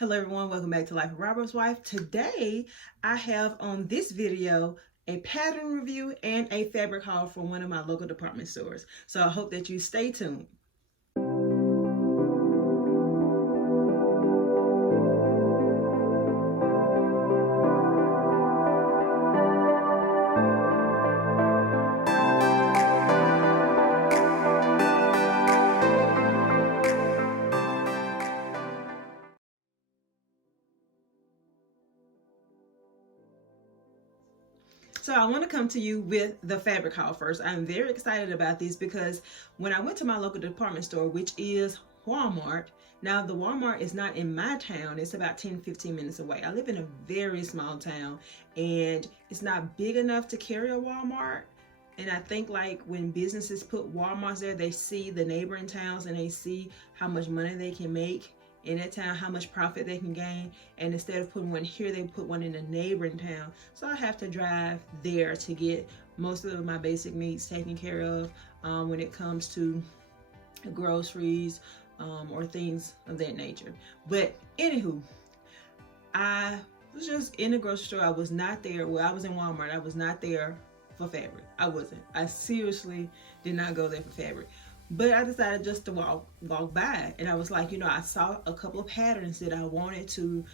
Hello everyone, welcome back to Life of Robert's Wife. Today I have on this video a pattern review and a fabric haul from one of my local department stores. So I hope that you stay tuned. So I want to come to you with the fabric haul first. I'm very excited about this because when I went to my local department store, which is Walmart, now the Walmart is not in my town, it's about 10-15 minutes away. I live in a very small town and it's not big enough to carry a Walmart. And I think like when businesses put Walmarts there, they see the neighboring towns and they see how much money they can make in that town, how much profit they can gain, and instead of putting one here, they put one in a neighboring town. So I have to drive there to get most of my basic needs taken care of when it comes to groceries or things of that nature. But anywho, I was just in the grocery store. I was not there. Well, I was in Walmart. I was not there for fabric. I wasn't. I seriously did not go there for fabric. But I decided just to walk by, and I was like, I saw a couple of patterns that I wanted to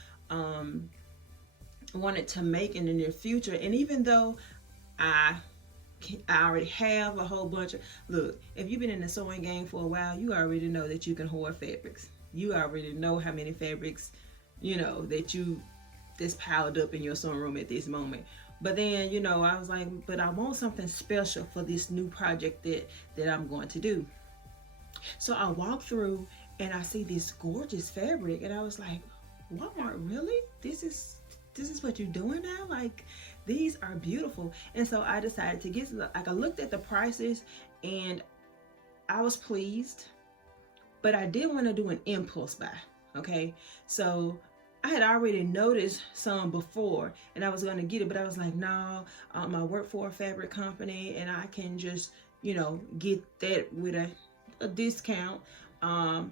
make in the near future. And even though I already have a whole bunch of, look, if you've been in the sewing game for a while, you already know that you can hoard fabrics. You already know how many fabrics, that's piled up in your sewing room at this moment. But then, I was like, but I want something special for this new project that I'm going to do. So I walk through and I see this gorgeous fabric, and I was like, Walmart, really? This is what you're doing now? Like, these are beautiful. And so I decided to get, like, I looked at the prices and I was pleased, but I did want to do an impulse buy. Okay, so I had already noticed some before and I was going to get it, but I was like, no, I work for a fabric company and I can just, get that with a discount, and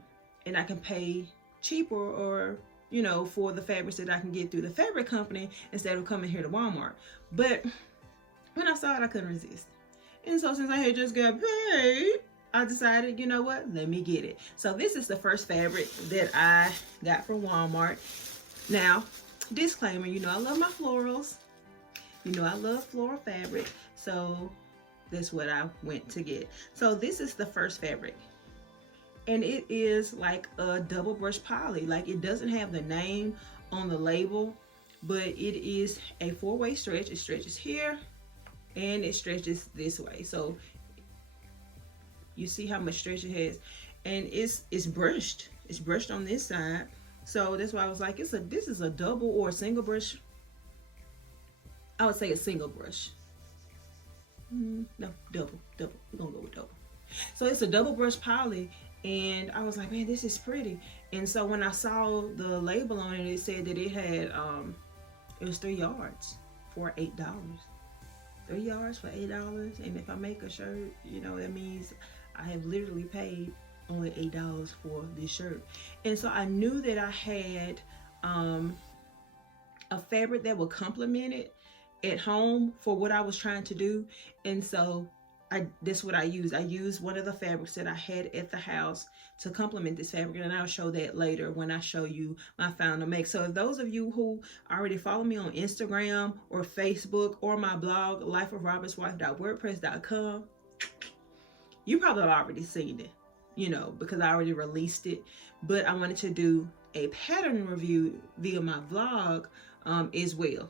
I can pay cheaper or for the fabrics that I can get through the fabric company instead of coming here to Walmart. But when I saw it, I couldn't resist. And so since I had just got paid, I decided, you know what, let me get it. So this is the first fabric that I got from Walmart. Now, disclaimer, I love my florals. I love floral fabric. So that's what I went to get. So this is the first fabric, and it is like a double brush poly. Like, it doesn't have the name on the label, but it is a 4-way stretch. It stretches here and it stretches this way. So you see how much stretch it has, and it's brushed. It's brushed on this side. So that's why I was like, this is a double or a single brush. I would say a single brush. No, double. We're gonna go with double. So it's a double brush poly, and I was like, man, this is pretty. And so when I saw the label on it, it said that it had it was 3 yards for $8. 3 yards for $8. And if I make a shirt, that means I have literally paid only $8 for this shirt. And so I knew that I had a fabric that would complement it at home for what I was trying to do. And so that's what I used. I used one of the fabrics that I had at the house to complement this fabric, and I'll show that later when I show you my found to make. So if those of you who already follow me on Instagram or Facebook or my blog, lifeofrobertswife.wordpress.com, you probably have already seen it, because I already released it. But I wanted to do a pattern review via my vlog as well.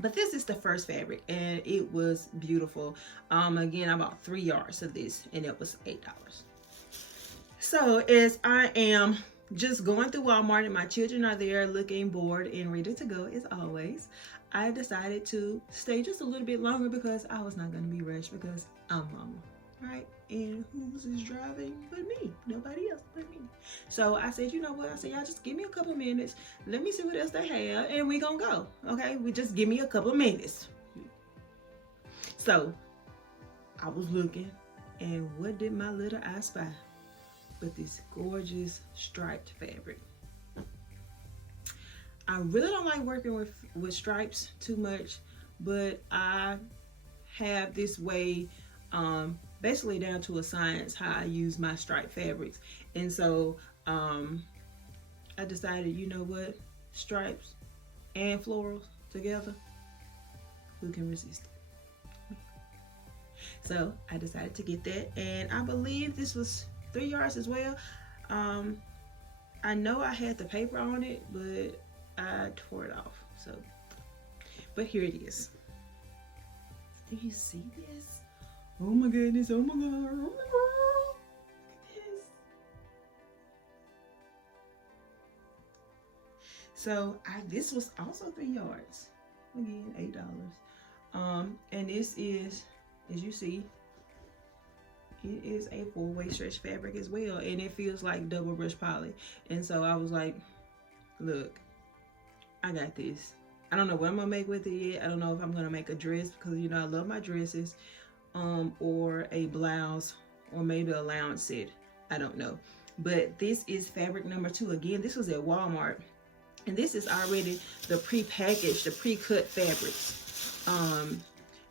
But this is the first fabric, and it was beautiful. Again, I bought 3 yards of this, and it was $8. So as I am just going through Walmart and my children are there looking bored and ready to go as always, I decided to stay just a little bit longer because I was not going to be rushed because I'm mama, right? And who's is driving but me? Nobody else but me. So I said, you know what? I said, y'all just give me a couple minutes. Let me see what else they have, and we gonna go. Okay? We just give me a couple minutes. So I was looking, and what did my little eye spy but this gorgeous striped fabric? really don't like working with stripes too much, but I have this way, basically down to a science, how I use my stripe fabrics. And so I decided, you know what, stripes and florals together, who can resist it? So I decided to get that, and I believe this was 3 yards as well. I know I had the paper on it, but I tore it off. So, but here it is. Do you see this? Oh my goodness, oh my god, oh my god. Look at this. So this was also 3 yards. Again, $8. And this is, as you see, it is a 4-way stretch fabric as well, and it feels like double brush poly. And so I was like, look, I got this. I don't know what I'm gonna make with it yet. I don't know if I'm gonna make a dress, because you know I love my dresses, or a blouse, or maybe a lounge set. I don't know. But this is fabric number 2. Again, this was at Walmart, and this is already the pre-packaged, the pre-cut fabrics.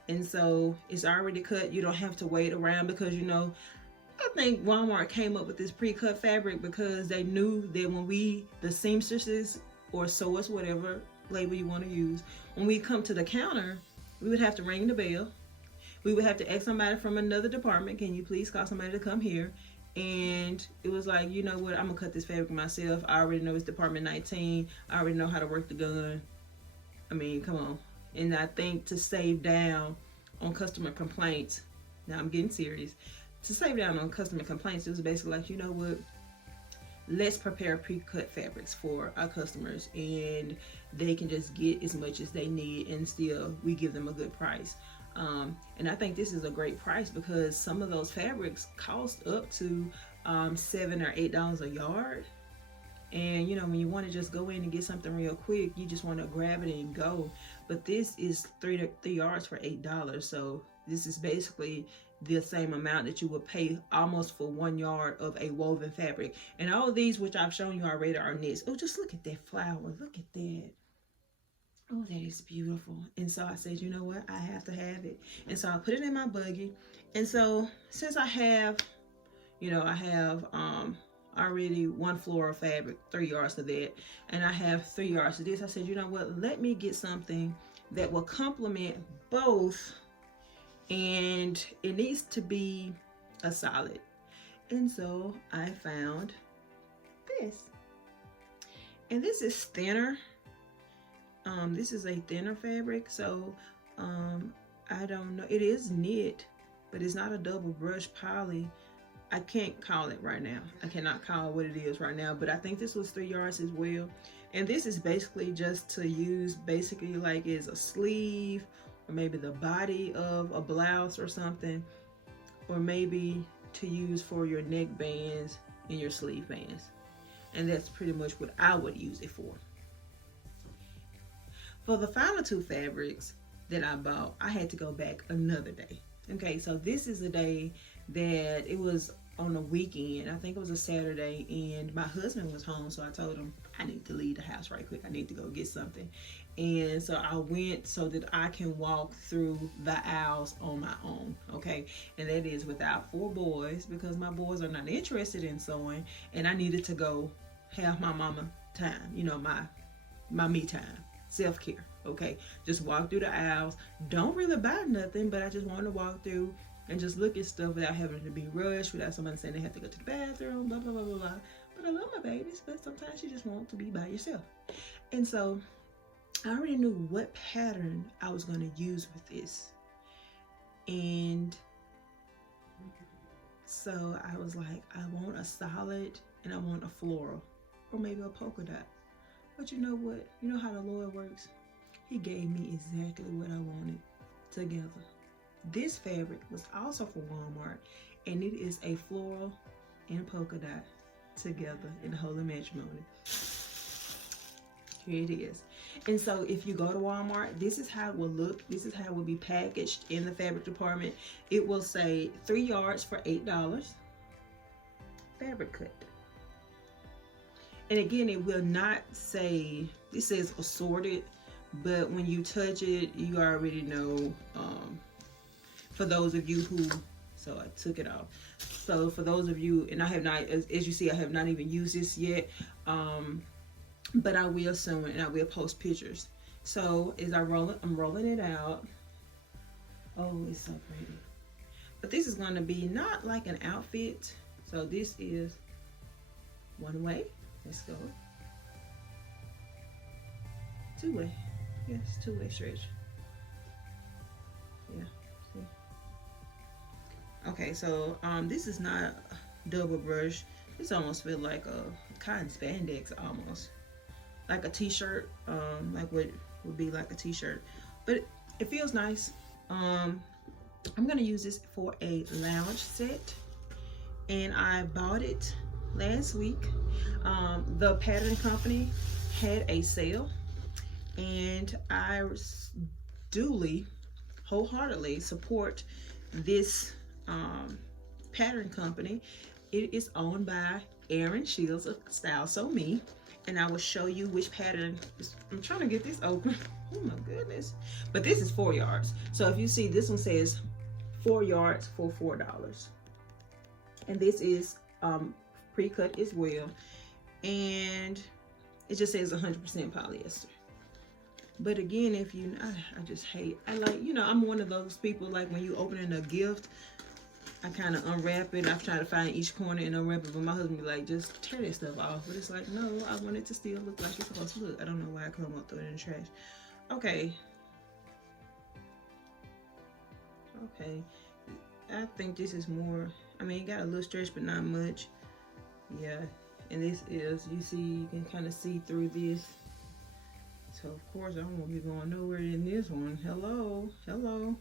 And so it's already cut. You don't have to wait around, because you know, I think Walmart came up with this pre-cut fabric because they knew that when the seamstresses or sewers, whatever label you want to use, when we come to the counter, we would have to ring the bell. We would have to ask somebody from another department, can you please call somebody to come here? And it was like, you know what, I'm gonna cut this fabric myself. I already know it's department 19. I already know how to work the gun. I mean, come on. And I think to save down on customer complaints, now I'm getting serious, to save down on customer complaints, it was basically like, you know what, let's prepare pre-cut fabrics for our customers, and they can just get as much as they need, and still we give them a good price. And I think this is a great price, because some of those fabrics cost up to $7 or $8 a yard. And you know, when you want to just go in and get something real quick, you just want to grab it and go. But this is 3 yards for $8. So this is basically the same amount that you would pay almost for 1 yard of a woven fabric. And all of these, which I've shown you already, are knits. Oh, just look at that flower. Look at that. Oh, that is beautiful. And so I said, you know what? I have to have it. And so I put it in my buggy. And so since I have, you know, I have already 1 floral fabric, 3 yards of that, and I have 3 yards of this, I said, you know what? Let me get something that will complement both, and it needs to be a solid. And so I found this. And this is thinner. This is a thinner fabric, so I don't know. It is knit, but it's not a double brush poly. I can't call it right now. I cannot call what it is right now, but I think this was 3 yards as well. And this is basically just to use basically like as a sleeve, or maybe the body of a blouse or something, or maybe to use for your neck bands and your sleeve bands. And that's pretty much what I would use it for. For the final 2 fabrics that I bought, I had to go back another day. Okay, so this is a day that it was on a weekend. I think it was a Saturday, and my husband was home, so I told him I need to leave the house right quick. I need to go get something. And so I went so that I can walk through the aisles on my own, okay? And that is without 4 boys, because my boys are not interested in sewing, and I needed to go have my mama time, you know, my me time, self-care, okay? Just walk through the aisles. Don't really buy nothing, but I just wanted to walk through and just look at stuff without having to be rushed, without somebody saying they have to go to the bathroom, blah, blah, blah, blah, blah. But I love my babies, but sometimes you just want to be by yourself. And so I already knew what pattern I was going to use with this. And so I was like, I want a solid and I want a floral, or maybe a polka dot. But you know what? You know how the Lord works? He gave me exactly what I wanted together. This fabric was also for Walmart, and it is a floral and polka dot together in the holy matrimony. Here it is. And so if you go to Walmart, this is how it will look. This is how it will be packaged in the fabric department. It will say 3 yards for $8, fabric cut. And again, it will not say, it says assorted, but when you touch it, you already know, for those of you who, so I took it off. So for those of you, and I have not, as you see, I have not even used this yet, but I will soon, and I will post pictures. So as I roll it, I'm rolling it out. Oh, it's so pretty. But this is going to be not like an outfit. So this is one way. Let's go. Two way. Yes, two-way stretch. Yeah. See? Okay, so this is not double brush. This almost feels like a cotton spandex almost. Like a t-shirt. Like what would be like a t-shirt. But it feels nice. I'm gonna use this for a lounge set, and I bought it last week. The pattern company had a sale, and I duly, wholeheartedly support this pattern company. It is owned by Eryn Shields of StyleSewMe, and I will show you which pattern. I'm trying to get this open. Oh my goodness. But this is 4 yards. So if you see, this one says 4 yards for $4. And this is pre-cut as well. And it just says 100% polyester. But again, if you, I just hate, I like, you know, I'm one of those people, like when you opening a gift, I kind of unwrap it. I try to find each corner and unwrap it, but my husband be like, just tear that stuff off. But it's like, no, I want it to still look like it's supposed to look. I don't know why I come up throw it in the trash. Okay. Okay. I think this is more, I mean, it got a little stretch, but not much. Yeah. And this is, you see, you can kind of see through this. So of course I won't be going nowhere in this one. Hello, hello.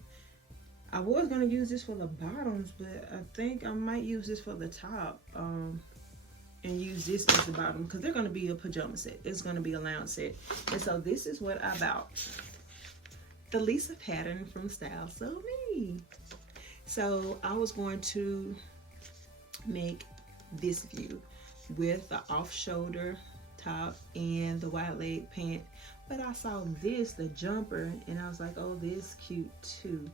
I was gonna use this for the bottoms, but I think I might use this for the top, and use this as the bottom, because they're gonna be a pajama set. It's gonna be a lounge set. And so this is what I bought. The Lisa pattern from StyleSewMe. So I was going to make this view with the off-shoulder top and the wide leg pant, but I saw this, the jumper, and I was like, oh, this cute too.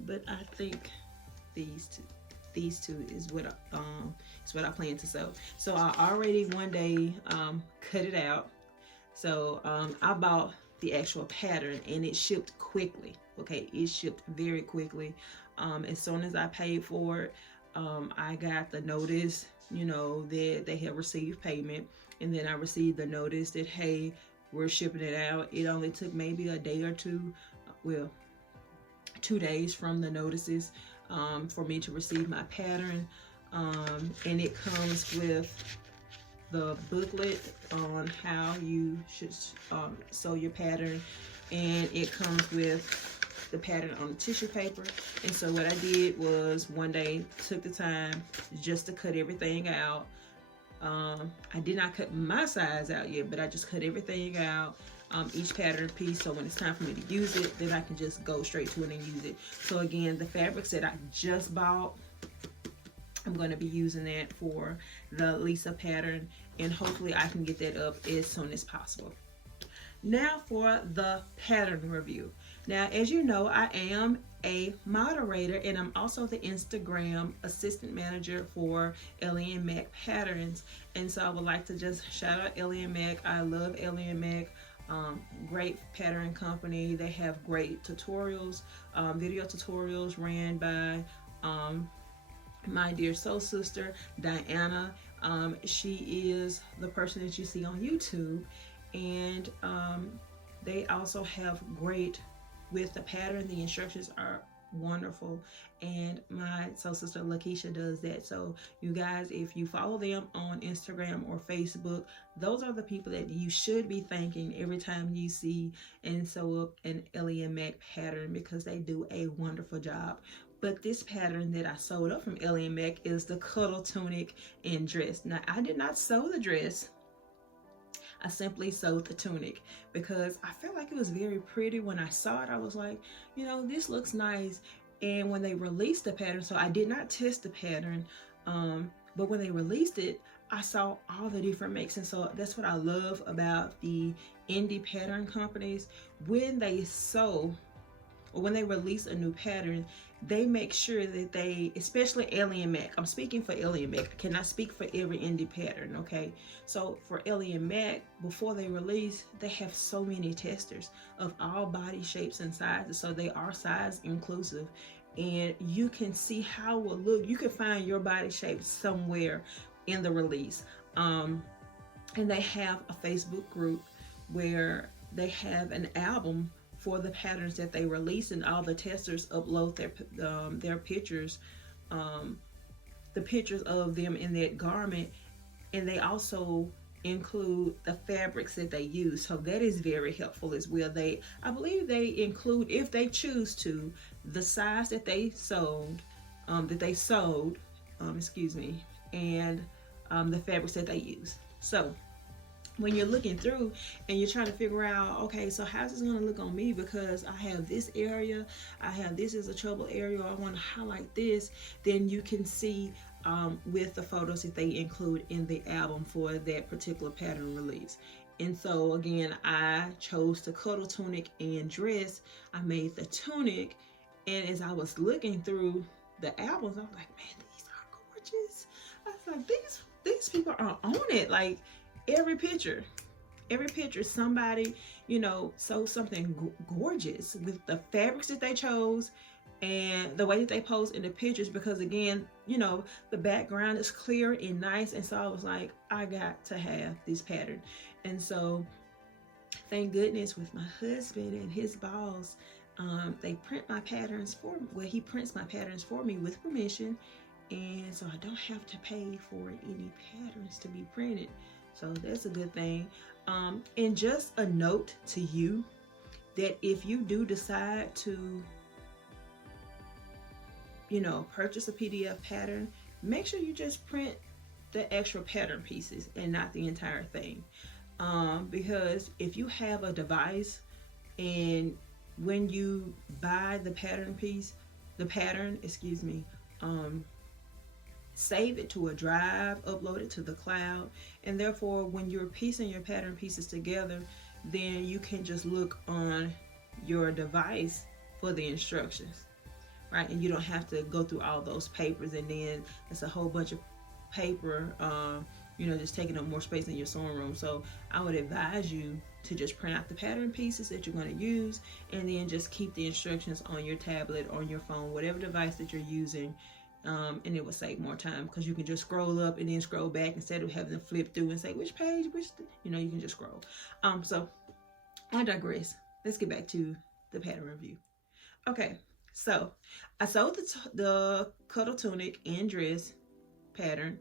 But I think these two is what I plan to sew. So I already one day cut it out. So I bought the actual pattern, and it shipped quickly. Okay, it shipped very quickly. As soon as I paid for it, I got the notice, you know, that they have received payment, and then I received the notice that, hey, we're shipping it out. It only took maybe a day or two, well, 2 days from the notices, for me to receive my pattern. And it comes with the booklet on how you should sew your pattern, and it comes with the pattern on the tissue paper. And so what I did was one day took the time just to cut everything out. I did not cut my size out yet, but I just cut everything out, each pattern piece, so when it's time for me to use it, then I can just go straight to it and use it. So again, the fabrics that I just bought, I'm going to be using that for the Lisa pattern, and hopefully I can get that up as soon as possible. Now for the pattern review. Now, as you know, I am a moderator, and I'm also the Instagram assistant manager for Ellie and Mac Patterns. And so I would like to just shout out Ellie and Mac. I love Ellie and Mac. Great pattern company. They have great tutorials, video tutorials ran by my dear soul sister Diana. She is the person that you see on YouTube, and they also have great, with the pattern, the instructions are wonderful, and my soul sister Lakeisha does that. So you guys, if you follow them on Instagram or Facebook, those are the people that you should be thanking every time you see and sew up an Ellie and Mac pattern, because they do a wonderful job. But this pattern that I sewed up from Ellie and Mac is the Cuddle Tunic and Dress. Now, I did not sew the dress. I simply sewed the tunic because I felt like it was very pretty. When I saw it, I was like, you know, this looks nice. And when they released the pattern, so I did not test the pattern, But when they released it, I saw all the different makes. And so that's what I love about the indie pattern companies. When they sew, or when they release a new pattern, they make sure that they, especially Ellie and Mac, I'm speaking for Ellie and Mac, I cannot speak for every indie pattern, okay? So for Ellie and Mac, before they release, they have so many testers of all body shapes and sizes, so they are size inclusive. And you can see how it will look. You can find your body shape somewhere in the release. And they have a Facebook group where they have an album for the patterns that they release, and all the testers upload their pictures, the pictures of them in that garment, and they also include the fabrics that they use. So that is very helpful as well. I believe they include, if they choose to, the size that they sewed, excuse me, and the fabrics that they use. So when you're looking through and you're trying to figure out, okay, so how's this going to look on me, because I have this area, I have this as a trouble area, or I want to highlight this, then you can see with the photos that they include in the album for that particular pattern release. And so again, I chose the Cuddle Tunic and Dress. I made the tunic, and as I was looking through the albums, I was like, man, these are gorgeous. I was like, these people are on it. Like, every picture somebody, you know, sewed something gorgeous with the fabrics that they chose and the way that they posed in the pictures, because again, you know, the background is clear and nice. And so I was like, I got to have this pattern. And so thank goodness, with my husband and his boss, they print my patterns for me. Well, he prints my patterns for me with permission, and so I don't have to pay for any patterns to be printed. So that's a good thing. And just a note to you that if you do decide to, you know, purchase a PDF pattern, make sure you just print the extra pattern pieces and not the entire thing. Because if you have a device and when you buy the pattern, save it to a drive, upload it to the cloud, and therefore when you're piecing your pattern pieces together, then you can just look on your device for the instructions, right? And you don't have to go through all those papers, and then it's a whole bunch of paper, you know, just taking up more space in your sewing room. So I would advise you to just print out the pattern pieces that you're going to use, and then just keep the instructions on your tablet, on your phone, whatever device that you're using. And it will save more time, because you can just scroll up and then scroll back instead of having to flip through and say which page, you know, you can just scroll. So I digress. Let's get back to the pattern review. Okay, so I sewed the Cuddle Tunic and Dress pattern.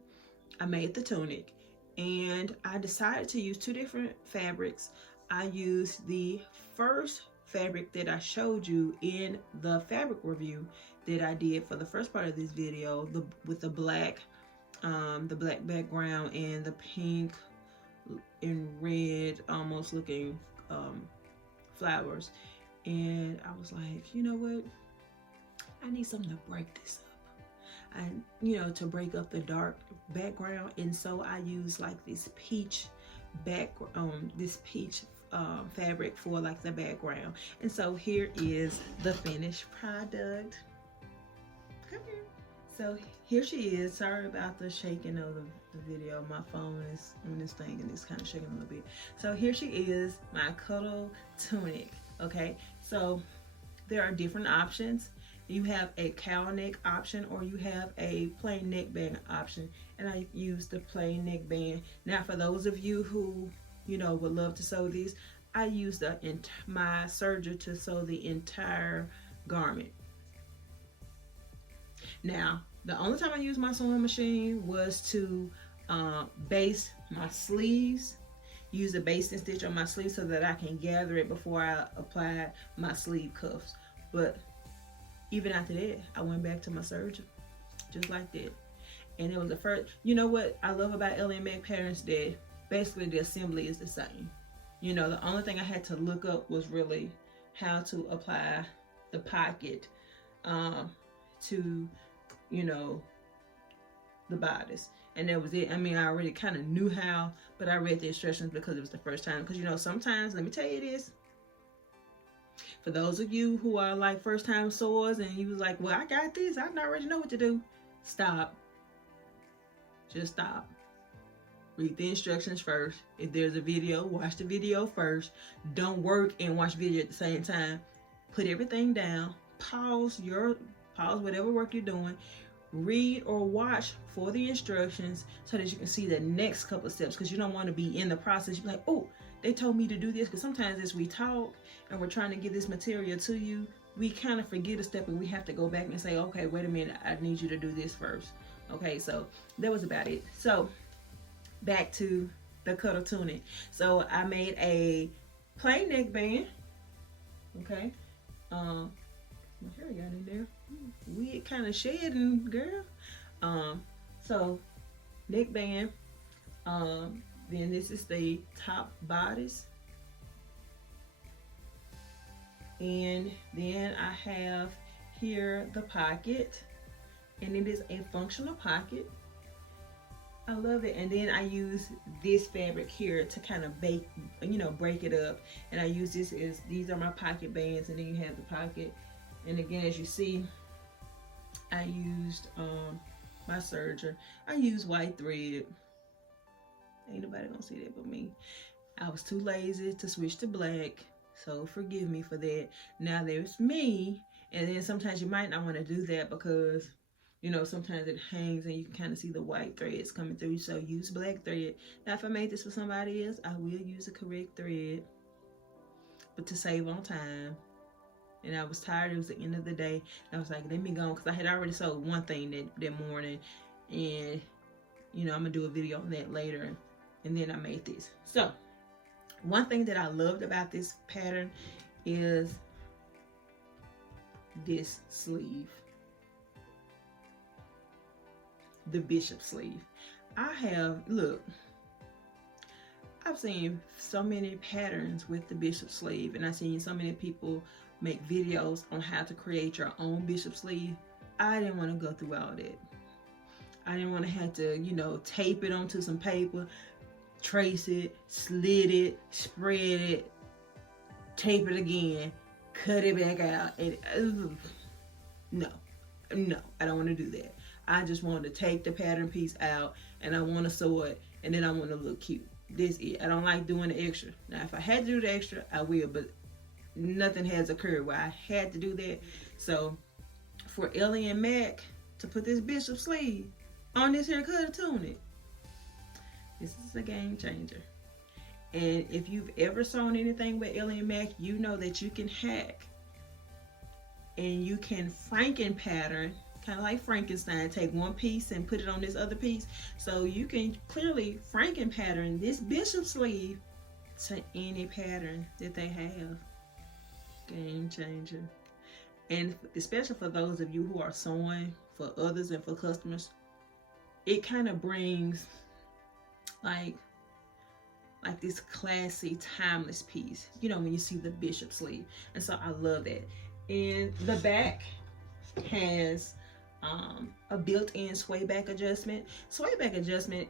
I made the tunic, and I decided to use two different fabrics. I used the first fabric that I showed you in the fabric review that I did for the first part of this video, with the black background and the pink and red almost looking flowers. And I was like, you know what, I need something to break this up, and you know, to break up the dark background. And so I used like this peach fabric for like the background. And so here is the finished product. Come here. So here she is. Sorry about the shaking of the video. My phone is on this thing and it's kind of shaking a little bit. So here she is, my Cuddle Tunic. Okay, so there are different options. You have a cowl neck option, or you have a plain neckband option, and I used the plain neckband. Now for those of you who, you know, would love to sew these, I used my serger to sew the entire garment. Now, the only time I used my sewing machine was to base my sleeves, use a basting stitch on my sleeve so that I can gather it before I apply my sleeve cuffs. But even after that, I went back to my serger, just like that. And it was the first, you know what I love about Ellie and Mac Patterns, that basically the assembly is the same. You know, the only thing I had to look up was really how to apply the pocket to, you know, the bodice. and that was it. I mean, I already kind of knew how, but I read the instructions because it was the first time. Because, you know, sometimes, let me tell you this, for those of you who are like first time sewers and you was like, well, I got this, I already know what to do. Stop. Just stop. Read the instructions first. If there's a video, watch the video first. Don't work and watch video at the same time. Put everything down. Pause whatever work you're doing. Read or watch for the instructions so that you can see the next couple of steps, because you don't want to be in the process. You're like, oh, they told me to do this. Because sometimes as we talk and we're trying to get this material to you, we kind of forget a step and we have to go back and say, okay, wait a minute, I need you to do this first. Okay, so that was about it. So back to the Cuddle Tunic. So I made a plain neckband. Okay. My hair got in there. Weird kind of shedding, girl. So neckband. Then this is the top bodice. And then I have here the pocket. And it is a functional pocket. I love it. And then I use this fabric here to kind of break it up. And I use these are my pocket bands, and then you have the pocket. And again, as you see, I used my serger. I used white thread. Ain't nobody gonna see that but me. I was too lazy to switch to black, so forgive me for that. Now there's me, and then sometimes you might not want to do that because, you know, sometimes it hangs and you can kind of see the white threads coming through, so use black thread. Now if I made this for somebody else, I will use the correct thread, but to save on time. And I was tired, it was the end of the day. I was like, let me go, because I had already sewed one thing that morning, and you know, I'm gonna do a video on that later. And then I made this. So one thing that I loved about this pattern is this sleeve, the bishop sleeve. I've seen so many patterns with the bishop sleeve, and I've seen so many people make videos on how to create your own bishop sleeve. I didn't want to go through all that. I didn't want to have to, you know, tape it onto some paper, trace it, slit it, spread it, tape it again, cut it back out. And no, I don't want to do that. I just want to take the pattern piece out, and I want to sew it, and then I want to look cute. This is it. I don't like doing the extra. Now, if I had to do the extra, I will, but nothing has occurred where I had to do that. So for Ellie and Mac to put this bishop sleeve on this here Cuddle Tunic, this is a game changer. And if you've ever sewn anything with Ellie and Mac, you know that you can hack and you can Franken pattern, kind of like Frankenstein, take one piece and put it on this other piece. So you can clearly Franken pattern this bishop sleeve to any pattern that they have. Game changer. And especially for those of you who are sewing for others and for customers, it kind of brings like this classy, timeless piece, you know, when you see the bishop sleeve. And so I love that. And the back has a built-in sway back adjustment. Sway back adjustment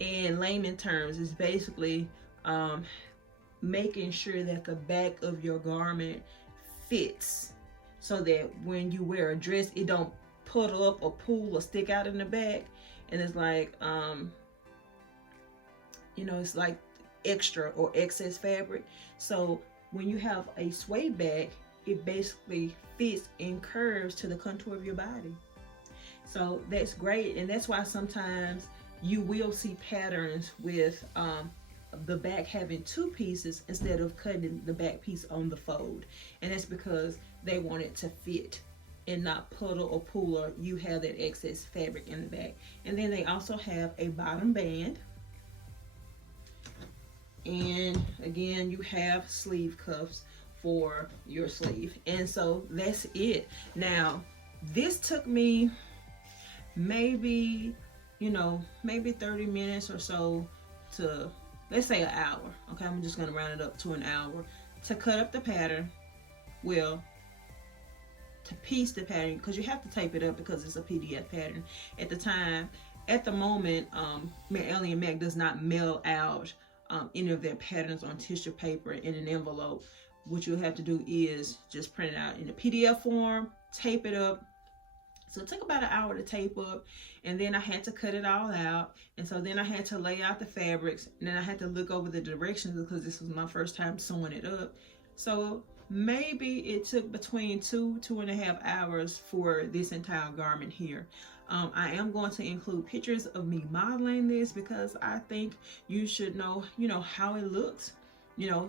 in layman terms is basically making sure that the back of your garment fits, so that when you wear a dress, it don't puddle up or pull or stick out in the back. And it's like, you know, it's like extra or excess fabric. So when you have a sway back, it basically fits and curves to the contour of your body. So that's great. And that's why sometimes you will see patterns with the back having two pieces instead of cutting the back piece on the fold. And that's because they want it to fit and not puddle or pull, or you have that excess fabric in the back. And then they also have a bottom band. And again, you have sleeve cuffs for your sleeve. And so that's it. Now, this took me maybe 30 minutes or so to, let's say an hour. Okay, I'm just gonna round it up to an hour to cut up the pattern. Well, to piece the pattern, because you have to tape it up because it's a PDF pattern at the time. at the moment, Ellie and Mac does not mail out any of their patterns on tissue paper in an envelope. What you'll have to do is just print it out in a PDF form, tape it up. So it took about an hour to tape up, and then I had to cut it all out. And so then I had to lay out the fabrics, and then I had to look over the directions because this was my first time sewing it up. So maybe it took between 2.5 hours for this entire garment here. I am going to include pictures of me modeling this because I think you should know, how it looks,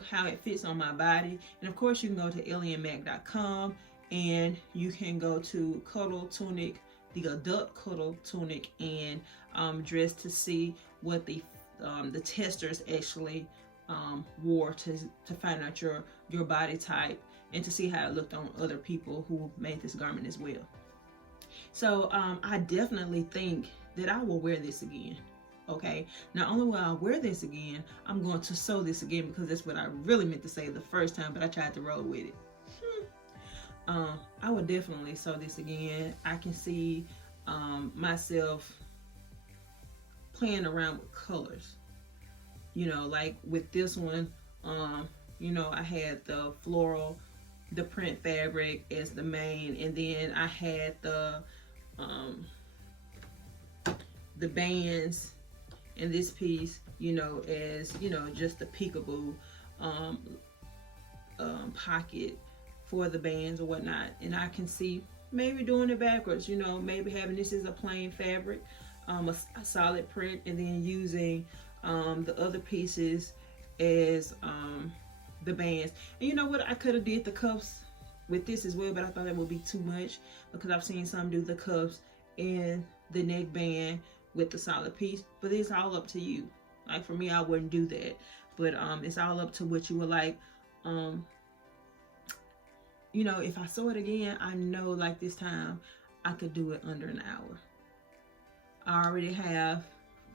how it fits on my body. And of course you can go to ellieandmac.com and you can go to Cuddle Tunic, the adult Cuddle Tunic and Dress to see what the testers actually wore to find out your body type and to see how it looked on other people who made this garment as well. So I definitely think that I will wear this again. Okay, not only will I wear this again, I'm going to sew this again because that's what I really meant to say the first time, but I tried to roll with it. I would definitely sew this again. I can see myself playing around with colors. Like with this one, I had the floral, the print fabric as the main, and then I had the bands in this piece, as just the peekaboo pocket for the bands or whatnot. And I can see maybe doing it backwards, maybe having this as a plain fabric, a solid print, and then using the other pieces as the bands. And you know what, I could have did the cuffs with this as well, but I thought that would be too much because I've seen some do the cuffs and the neckband with the solid piece, but it's all up to you. Like for me, I wouldn't do that, but it's all up to what you would like. If I sew it again, I know like this time I could do it under an hour. I already have,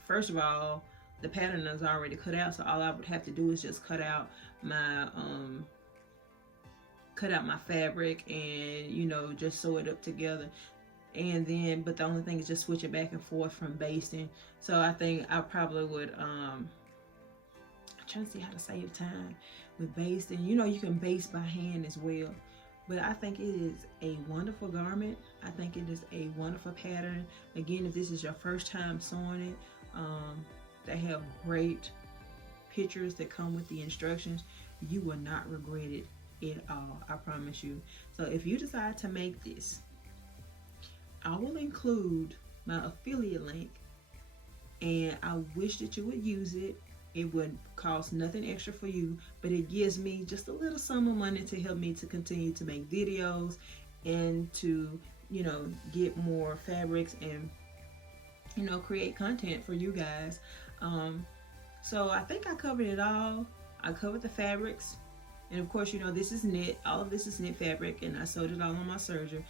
first of all, the pattern is already cut out, so all I would have to do is just cut out my fabric and just sew it up together. And then, but the only thing is just switch it back and forth from basting. So I think I probably would I'm trying to see how to save time with basting. You can baste by hand as well. But I think it is a wonderful garment. I think it is a wonderful pattern. Again, if this is your first time sewing it, they have great pictures that come with the instructions. You will not regret it at all, I promise you. So if you decide to make this, I will include my affiliate link, and I wish that you would use it. It would cost nothing extra for you, but it gives me just a little sum of money to help me to continue to make videos and to, get more fabrics and, create content for you guys. So I think I covered it all. I covered the fabrics. And of course, this is knit. All of this is knit fabric, and I sewed it all on my serger.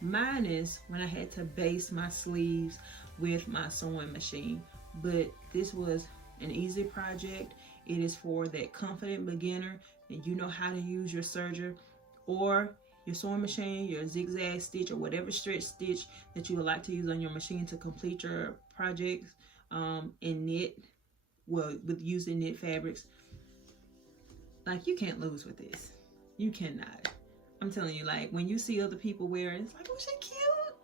Minus when I had to baste my sleeves with my sewing machine. But this was an easy project. It is for that confident beginner and you know how to use your serger or your sewing machine, your zigzag stitch, or whatever stretch stitch that you would like to use on your machine to complete your projects in knit, with using knit fabrics. Like, you can't lose with this. You cannot. I'm telling you, like, when you see other people wearing, it's like, oh, she cute.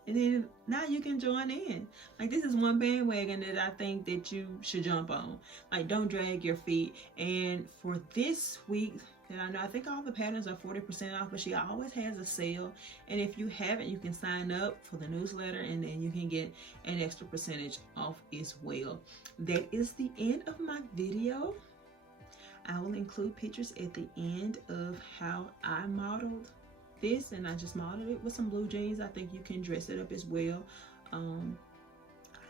And then now you can join in. Like, this is one bandwagon that I think that you should jump on. Like, don't drag your feet. And for this week, that I know, I think all the patterns are 40% off, but she always has a sale. And if you haven't, you can sign up for the newsletter, and then you can get an extra percentage off as well. That is the end of my video. I will include pictures at the end of how I modeled this, and I just modeled it with some blue jeans. I think you can dress it up as well. I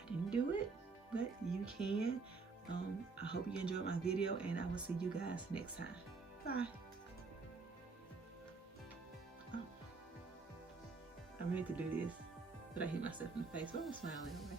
didn't do it, but you can. I hope you enjoyed my video, and I will see you guys next time. Bye. Oh, I meant to do this, but I hit myself in the face, so I'm smiling anyway.